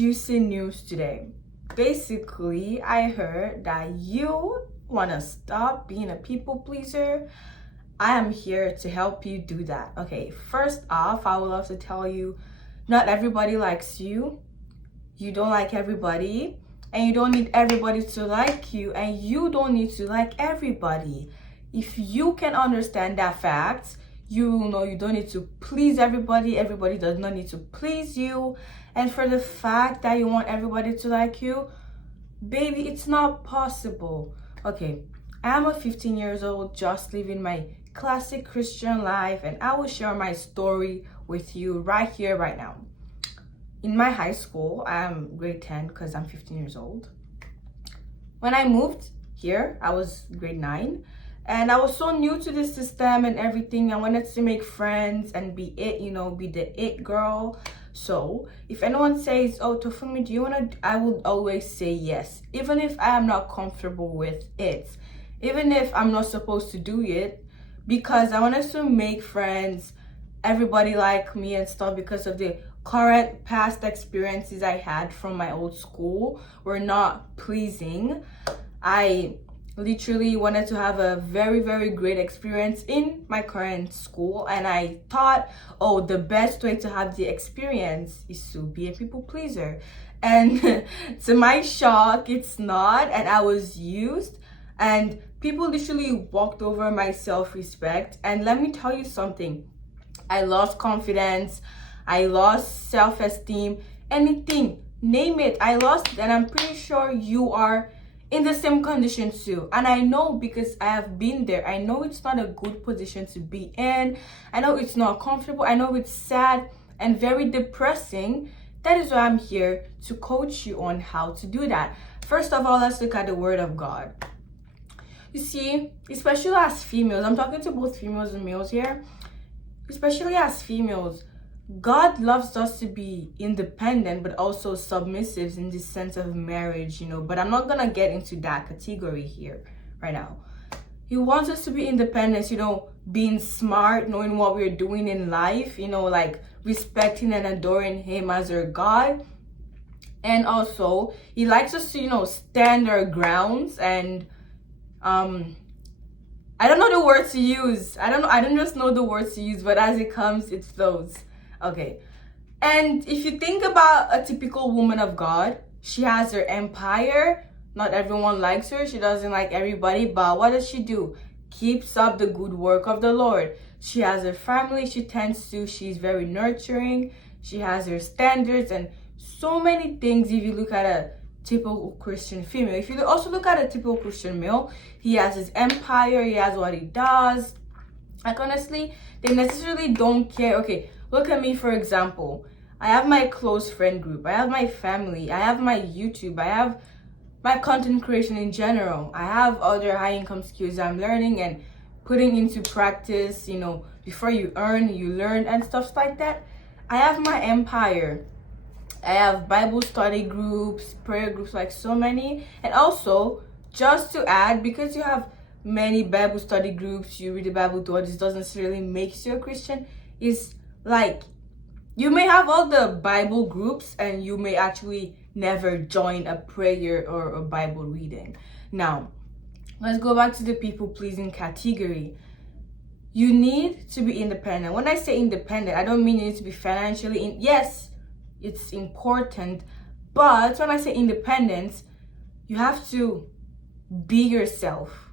Juicy news today. Basically, I heard that you want to stop being a people pleaser. I am here to help you do that. Okay, first off, I would love to tell you not everybody likes you. You don't like everybody, and you don't need everybody to like you, and you don't need to like everybody. If you can understand that fact, you will know you don't need to please everybody. Everybody does not need to please you. And for the fact that you want everybody to like you, baby, it's not possible. Okay, I'm a 15 years old, just living my classic Christian life, and I will share my story with you right here, right now. In my high school, I'm grade 10 because I'm 15 years old. When I moved here, I was grade 9. And I was so new to this system and everything. I wanted to make friends and be it, be the it girl. So if anyone says, oh, Tofumi, do you want to, I would always say yes. Even if I am not comfortable with it. Even if I'm not supposed to do it. Because I wanted to make friends, everybody like me and stuff, because of the current past experiences I had from my old school were not pleasing. I literally wanted to have a very, very great experience in my current school, and I thought, oh, the best way to have the experience is to be a people pleaser. And to my shock, it's not, and I was used, and people literally walked over my self-respect. And let me tell you something, I lost confidence, I lost self-esteem, anything, name it, I lost. And I'm pretty sure you are in the same condition too. And I know because I have been there. I know it's not a good position to be in. I know it's not comfortable. I know it's sad and very depressing. That is why I'm here to coach you on how to do that. First of all, let's look at the word of God. You see, especially as females, I'm talking to both females and males here. Especially as females, God loves us to be independent, but also submissive in the sense of marriage, but I'm not gonna get into that category here right now. He wants us to be independent, being smart, knowing what we're doing in life, like respecting and adoring Him as our God. And also, He likes us to, stand our grounds and, I don't know the words to use. I don't just know the words to use, but as it comes, it flows. Okay, and if you think about a typical woman of God, she has her empire. Not everyone likes her. She doesn't like everybody, but what does she do? Keeps up the good work of the Lord. She has her family she tends to. She's very nurturing. She has her standards and so many things. If you look at a typical Christian female, if you also look at a typical Christian male, he has his empire. He has what he does. Like, honestly, they necessarily don't care. Okay, look at me, for example. I have my close friend group. I have my family. I have my YouTube. I have my content creation in general. I have other high income skills I'm learning and putting into practice. Before you earn, you learn and stuff like that. I have my empire. I have Bible study groups, prayer groups, like so many. And also, just to add, because you have many Bible study groups, you read the Bible to others, doesn't necessarily make you a Christian. Is like, you may have all the Bible groups and you may actually never join a prayer or a Bible reading. Now, let's go back to the people pleasing category. You need to be independent. When I say independent, I don't mean you need to be financially yes, it's important, but when I say independence, you have to be yourself.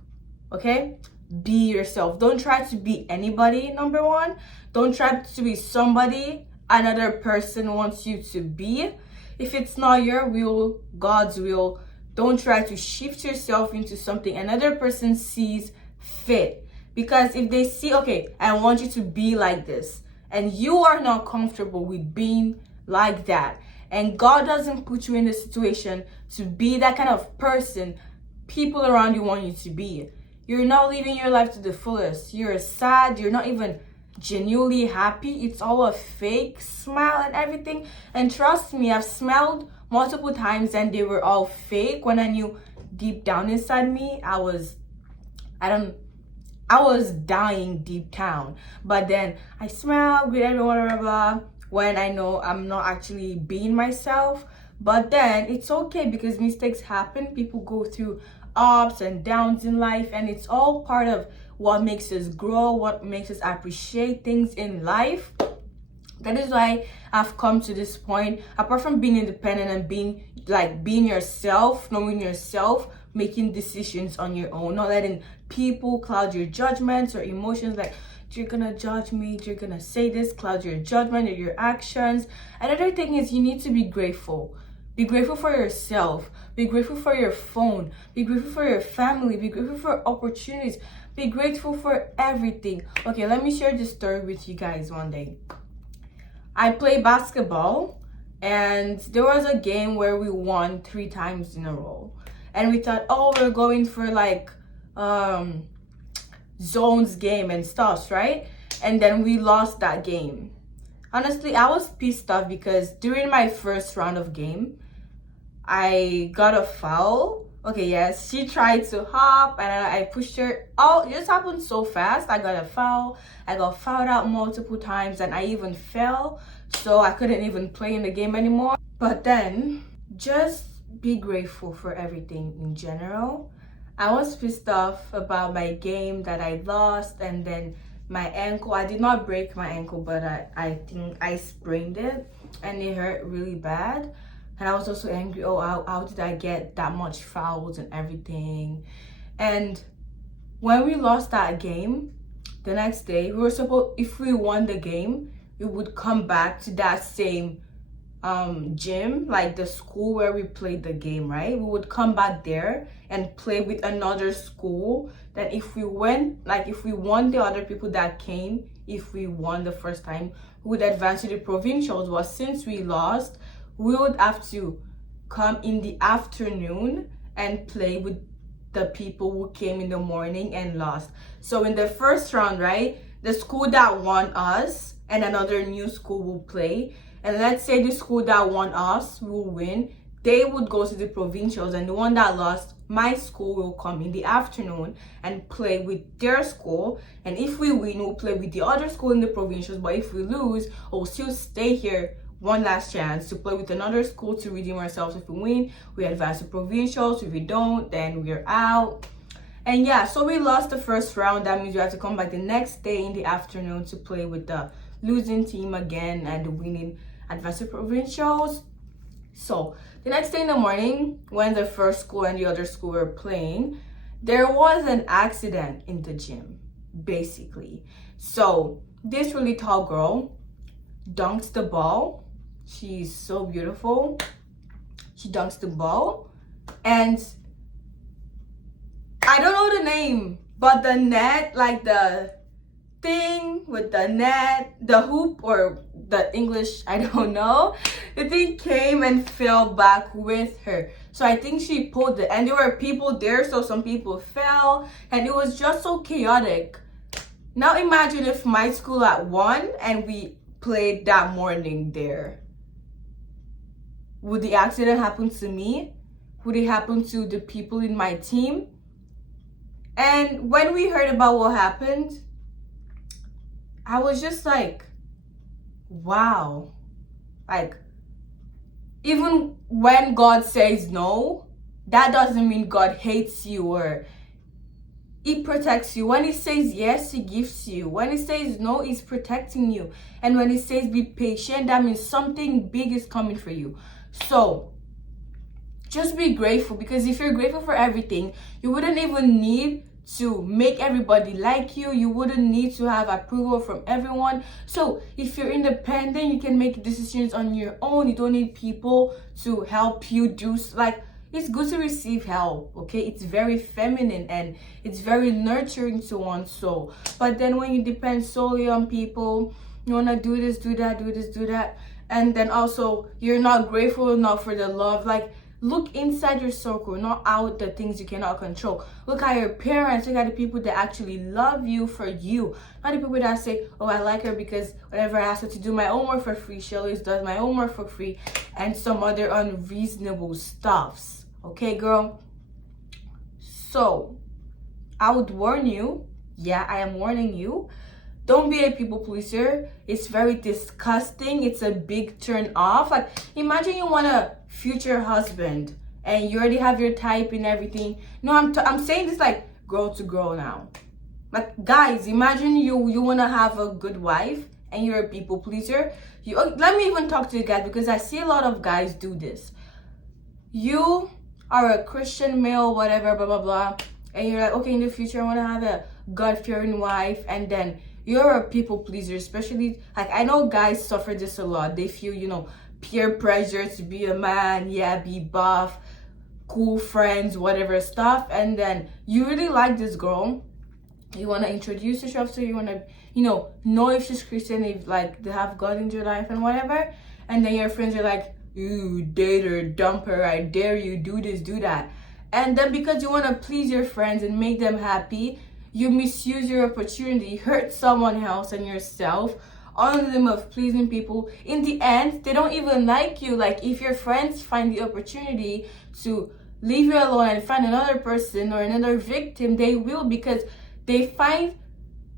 Okay? Be yourself. Don't try to be anybody, number one. Don't try to be somebody another person wants you to be. If it's not your will, God's will, don't try to shift yourself into something another person sees fit. Because if they see, okay, I want you to be like this, and you are not comfortable with being like that, and God doesn't put you in the situation to be that kind of person people around you want you to be, you're not living your life to the fullest. You're sad. You're not even genuinely happy. It's all a fake smile and everything. And trust me, I've smiled multiple times and they were all fake. When I knew deep down inside me, I was dying deep down. But then I smile, greet everyone, blah, blah, blah, when I know I'm not actually being myself. But then it's okay because mistakes happen. People go through ups and downs in life, and it's all part of what makes us grow, what makes us appreciate things in life. That is why I've come to this point. Apart from being independent and being yourself, knowing yourself, making decisions on your own, not letting people cloud your judgments or emotions, like you're gonna judge me, you're gonna say this, cloud your judgment or your actions. Another thing is you need to be grateful. Be grateful for yourself. Be grateful for your phone. Be grateful for your family. Be grateful for opportunities. Be grateful for everything. Okay, let me share this story with you guys one day. I play basketball, and there was a game where we won 3 times in a row. And we thought, oh, we're going for like zones game and stuff, right? And then we lost that game. Honestly, I was pissed off because during my first round of game, I got a foul. Okay, yes, she tried to hop and I pushed her. Oh, it just happened so fast. I got a foul. I got fouled out multiple times and I even fell. So I couldn't even play in the game anymore. But then, just be grateful for everything in general. I was pissed off about my game that I lost, and then my ankle. I did not break my ankle, but I think I sprained it and it hurt really bad. And I was also angry, oh, how did I get that much fouls and everything? And when we lost that game, the next day, we were supposed, if we won the game, we would come back to that same gym, like the school where we played the game, right? We would come back there and play with another school. Then if we went, like if we won the other people that came, if we won the first time, we would advance to the provincials. But since we lost, we would have to come in the afternoon and play with the people who came in the morning and lost. So in the first round, right, the school that won us and another new school will play. And let's say the school that won us will win. They would go to the provincials, and the one that lost, my school, will come in the afternoon and play with their school. And if we win, we'll play with the other school in the provincials. But if we lose, we'll still stay here one last chance to play with another school to redeem ourselves. If we win, we advance to provincials. If we don't, then we're out. And yeah, so we lost the first round. That means we have to come back the next day in the afternoon to play with the losing team again and the winning advance to provincials. So the next day in the morning, when the first school and the other school were playing, there was an accident in the gym, basically. So this really tall girl dunks the ball. She's so beautiful. She dunks the ball, and I don't know the name, but the net, like the thing with the net, the hoop, or the English, I don't know. The thing came and fell back with her. So I think she pulled it, and there were people there, so some people fell, and it was just so chaotic. Now imagine if my school had won and we played that morning there. Would the accident happen to me? Would it happen to the people in my team? And when we heard about what happened, I was just like, wow. Like, even when God says no, that doesn't mean God hates you or He protects you. When He says yes, He gives you. When He says no, He's protecting you. And when He says be patient, that means something big is coming for you. So just be grateful, because if you're grateful for everything, you wouldn't even need to make everybody like you. You wouldn't need to have approval from everyone. So if you're independent, you can make decisions on your own. You don't need people to help you do, like, it's good to receive help, okay? It's very feminine and it's very nurturing to one's soul. But then when you depend solely on people, you want to do this, do that, do this, do that, and then also you're not grateful enough for the love. Like, look inside your circle, not out the things you cannot control. Look at your parents. Look at the people that actually love you for you. Not the people that say, oh, I like her because whenever I ask her to do my homework for free, she always does my homework for free, and some other unreasonable stuffs. Okay, girl? So, I would warn you, yeah, I am warning you, Don't be a people pleaser. It's very disgusting. It's a big turn off. Like, imagine you want a future husband and you already have your type and everything. No, I'm saying this like girl to girl now. Like, guys, imagine you want to have a good wife and you're a people pleaser. Let me even talk to you guys, because I see a lot of guys do this. You are a Christian male, whatever, blah, blah, blah. And you're like, okay, in the future, I want to have a God-fearing wife. And then you're a people pleaser, especially, like, I know guys suffer this a lot. They feel, peer pressure to be a man, be buff, cool friends, whatever stuff. And then you really like this girl. You want to introduce yourself to her. You want to, know if she's Christian, if, like, they have God in your life and whatever. And then your friends are like, ooh, date her, dump her, I dare you, do this, do that. And then because you want to please your friends and make them happy, you misuse your opportunity, hurt someone else and yourself, all in the name of pleasing people. In the end, they don't even like you. Like, if your friends find the opportunity to leave you alone and find another person or another victim, they will, because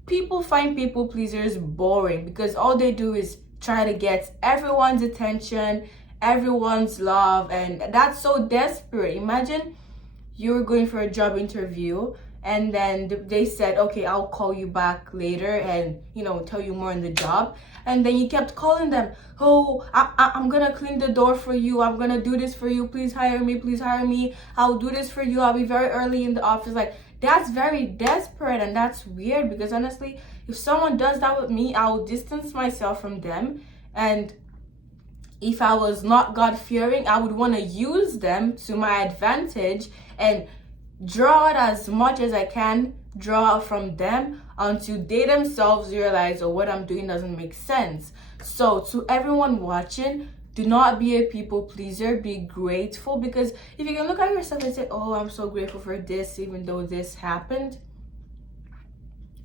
people find people pleasers boring, because all they do is try to get everyone's attention, everyone's love, and that's so desperate. Imagine you're going for a job interview and then they said, okay, I'll call you back later and tell you more on the job, and then you kept calling them. Oh, I'm gonna clean the door for you, I'm gonna do this for you, please hire me, I'll do this for you, I'll be very early in the office. Like, that's very desperate, and that's weird, because honestly, if someone does that with me, I will distance myself from them. And if I was not God-fearing, I would want to use them to my advantage and draw out as much as I can, draw out from them until they themselves realize, oh, what I'm doing doesn't make sense. So to everyone watching, do not be a people pleaser. Be grateful, because if you can look at yourself and say, oh, I'm so grateful for this, even though this happened,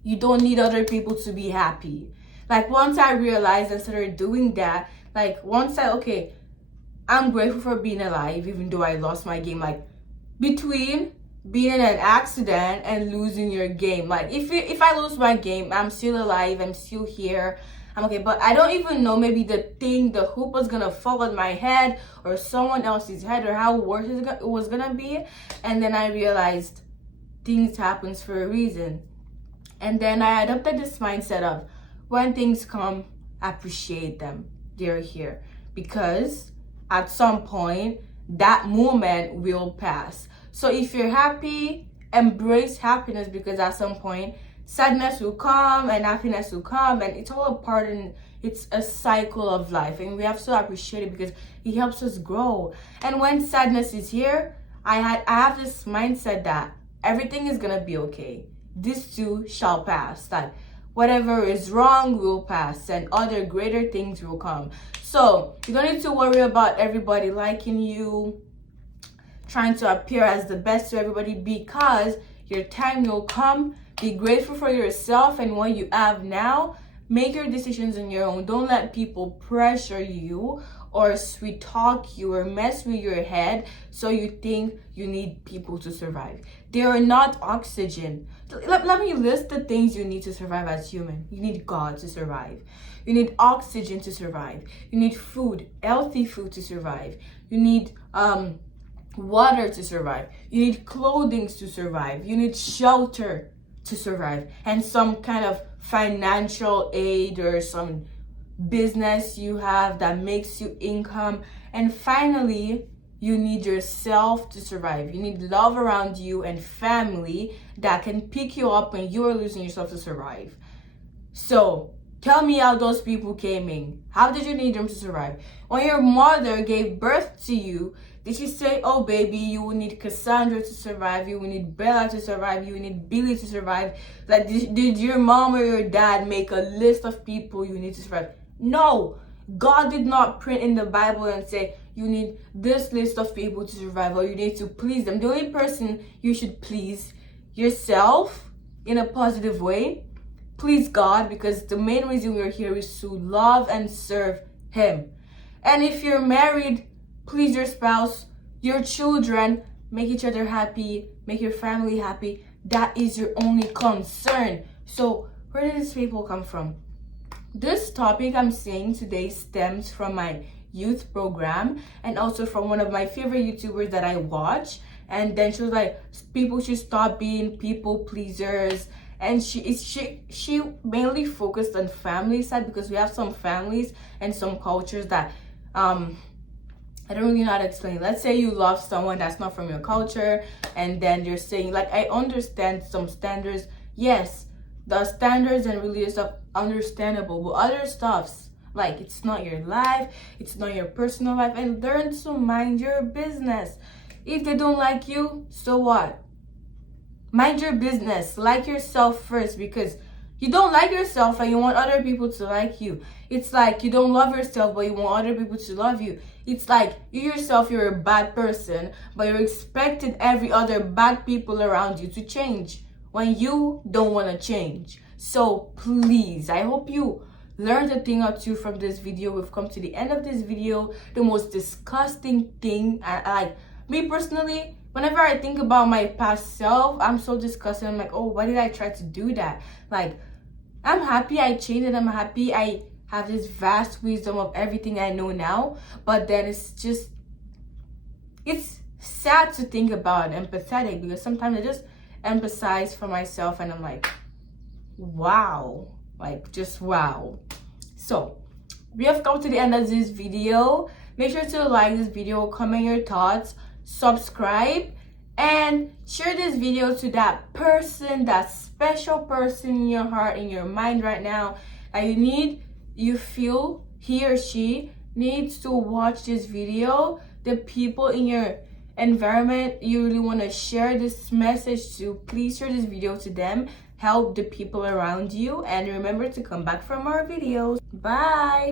you don't need other people to be happy. Like, once I realized and started doing that, like, I'm grateful for being alive, even though I lost my game. Like, between being in an accident and losing your game, like, if I lose my game, I'm still alive, I'm still here, I'm okay. But I don't even know, maybe the hoop was gonna fall on my head or someone else's head, or how worse it was gonna be. And then I realized things happens for a reason. And then I adopted this mindset of, when things come, appreciate them. They're here, because at some point that moment will pass. So if you're happy, embrace happiness, because at some point sadness will come and happiness will come, and it's all a part, and it's a cycle of life, and we have to appreciate it because it helps us grow. And when sadness is here, I have this mindset that everything is gonna be okay. This too shall pass. Like, whatever is wrong will pass, and other greater things will come. So you don't need to worry about everybody liking you, trying to appear as the best to everybody, because your time will come. Be grateful for yourself and what you have now. Make your decisions on your own. Don't let people pressure you or sweet talk you or mess with your head so you think you need people to survive. They are not oxygen. Let me list the things you need to survive as human. You need God to survive. You need oxygen to survive. You need food, healthy food to survive. You need water to survive. You need clothing to survive. You need shelter to survive, and some kind of financial aid or some business you have that makes you income. And finally, you need yourself to survive. You need love around you and family that can pick you up when you are losing yourself to survive. So tell me how those people came in. How did you need them to survive? When your mother gave birth to you, did she say, oh baby, you will need Cassandra to survive, you will need Bella to survive, you will need Billy to survive? Like, did your mom or your dad make a list of people you need to survive? No. God did not print in the Bible and say, you need this list of people to survive, or you need to please them. The only person you should please yourself in a positive way. Please God, because the main reason we're here is to love and serve Him. And if you're married, please your spouse, your children, make each other happy, make your family happy. That is your only concern. So Where did these people come from? This topic I'm saying today stems from my youth program and also from one of my favorite YouTubers that I watch. And then she was like, people should stop being people pleasers. And she mainly focused on family side, because we have some families and some cultures that I don't really know how to explain. Let's say you love someone that's not from your culture, and then you're saying, like, I understand some standards. Yes, the standards and religious stuff understandable, but other stuffs, like, it's not your life, it's not your personal life, and learn to mind your business. If they don't like you, so what? Mind your business. Like yourself first, because you don't like yourself and you want other people to like you. It's like you don't love yourself, but you want other people to love you. It's like you yourself, you're a bad person, but you're expecting every other bad people around you to change when you don't want to change. So please, I hope you learned a thing or two from this video. We've come to the end of this video. The most disgusting thing, like me personally, whenever I think about my past self, I'm so disgusted. I'm like, oh, why did I try to do that? Like, I'm happy I changed and I'm happy I have this vast wisdom of everything I know now. But then it's sad to think about and empathetic, because sometimes I just empathize for myself and I'm like, wow, like just wow. So we have come to the end of this video. Make sure to like this video, comment your thoughts, subscribe, and share this video to that person, that special person in your heart, in your mind right now, that you feel he or she needs to watch this video. The people in your environment you really want to share this message to, please share this video to them. Help the people around you, and remember to come back for more videos. Bye.